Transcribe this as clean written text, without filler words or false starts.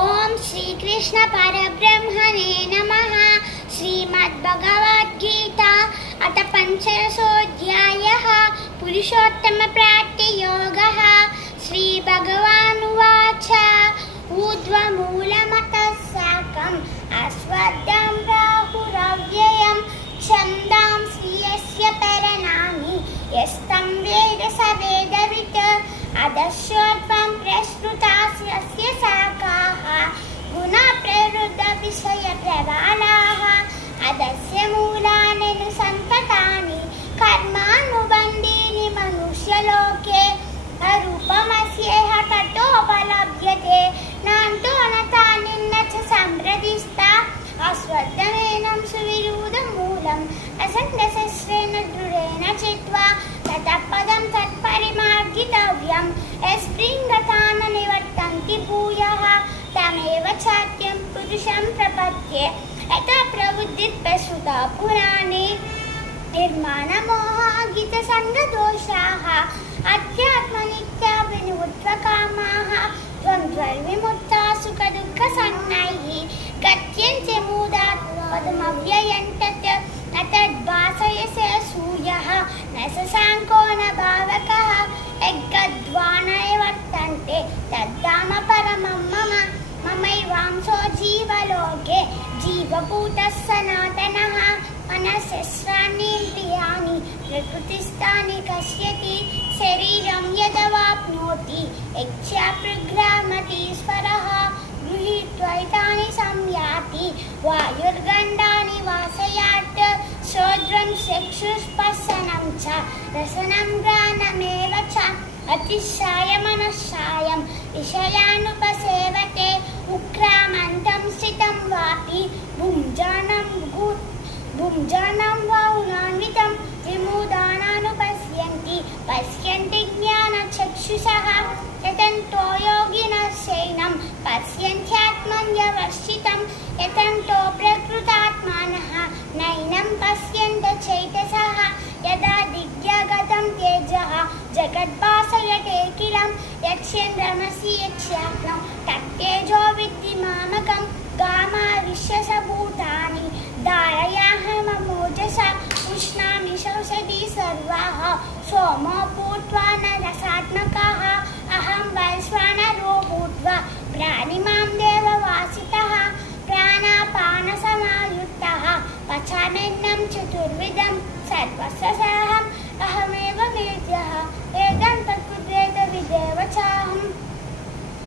ओम श्री कृष्ण परब्रह्मणे नमः। श्रीमद्भगवद्गीता अथ पंचदशोऽध्यायः पुरुषोत्तम प्राप्तियोगः। श्री भगवानुवाच ऊर्ध्वमूलमतः साकम् अश्वत्थं प्राहुरव्ययं छन्दांसि यस्य परनानि यस्तं वेद स वेदवित् अधश्चोर्ध्वं प्रसृतास्य शाखाः गुणप्रवृद्धविषयप्रबालाः अधस्य मूलान्यनुसन्ततानि कर्मानुबन्धीनि मनुष्यलोके रूपमस्येह ततोपलभ्यते नान्तो न तानिन्न च सम्प्रतिष्ठा अश्वत्थमेनं सुविरूढमूलम् असङ्गशस्त्रेण दृढेन चित्वा ततः पदं तत्परिमार्गितव्यं यस्मिन् निवर्तन्ति भूयः तमेव चात्यं पुरुषं प्रपद्ये यथा प्रवृत्तिः प्रसृता पुराणे निर्माणमोहागितसङ्गदोषाः अध्यात्मनित्या विनिवृत्तकामाः द्वन्द्वैर्विमुक्ता सुखदुःखसंज्ञैः गत्यन्ते मूढात् पदमव्ययं तत् न तद्भासयसे सूर्यः न शशाङ्को न भावकः यद्गत्वानैव वर्तन्ते तद्धाम परमं मम ममैवांशो जीवलोके जीवभूतः सनातनः मनसहस्राण्येन्द्रियाणि प्रकृतिस्थानि कस्यति शरीरं यदवाप्नोति यच्चाप्युत्क्रामतीश्वरः गृहीत्वैतानि संयाति वायुर्गन्धानि वासयात् श्रोत्रं चक्षुस्पर्शनं च रसनं घ्राणमेव च अतिशाय मनश्शायं विषयानुपसेवते उक्रामन्तं स्थितं वापि भुञ्जानं वौनान्वितं विमूढानानुपश्यन्ति पश्यन्ति ज्ञानचक्षुषः यतन्तो योगिनः शैनं पश्यन्त्यात्मन्यवस्थितं यतन्तो प्रकृतात्मानः नैनं पश्यन्त चैतसः यदा दिग्गतं तेजः जगद्भासयते किलं यच्चन्द्रमसि यच्चाग्नौ तत्तेजो विद्धि मामकं गामाविश्यसभूतानि धारयाममोजसा उष्णामि शौषधी सर्वाः सोमो भूत्वा न रसात्मकः अहं वैश्वानरो भूत्वा प्राणिमां देववासितः प्राणापानसमायुक्तः पचाम्यन्नं चतुर्विधं सर्वस्य